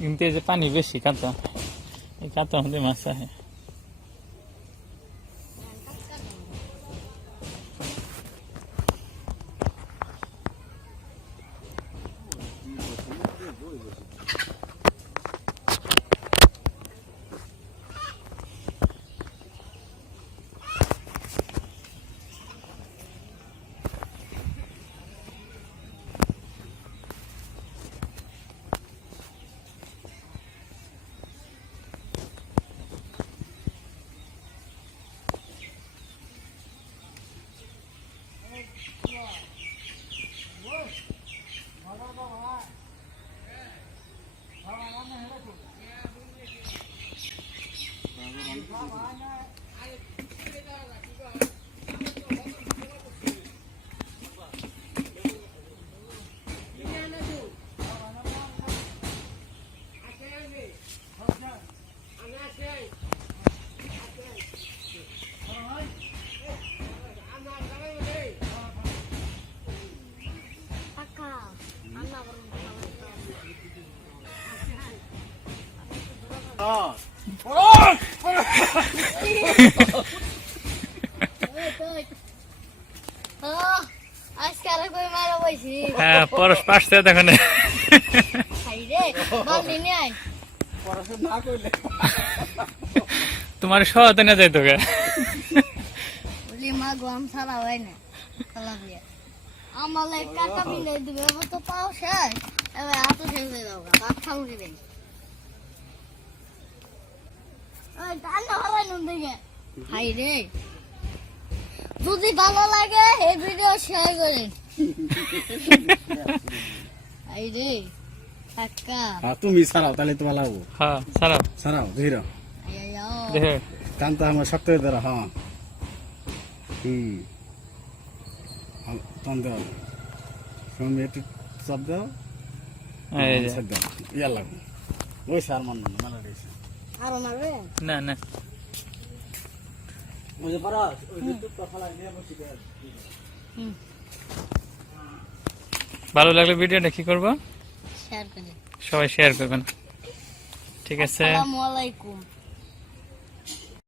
কিন্তু এই যে পানি বেশি কাঁচা, এই কাঁচার মধ্যে মাছ আছে। হ্যাঁ পরশ পাশে দেখো না তোমার সহায়তা না যাই তোকে আমার কাকা মিলাই দিবে তো পাও শেষ এবার এত শেষ হয়ে যাবো ভাত খাবো কি দেন হাই রে যদি ভালো লাগে এই ভিডিও শেয়ার করেন হাই রে কাকা তুমি ছাড়াও তাহলে তো ভালো হবো। হ্যাঁ ছাড়াও ছাড়াও ধীরে দেখে কানটা আমার শক্ত হয়ে ধরো। হ্যাঁ টান দাও তুমি একটু চাপ দাও ইয়া লাগবে ওই সার মান মালা দিয়েছে আরো মারবে না না ওই যে পারা ওই ইউটিউবটা ফলাই নিয়ে বসি দে। ভালো লাগলে ভিডিওটা কি করবো শেয়ার করে সবাই শেয়ার করবেন। ঠিক আছে, আসসালামু আলাইকুম।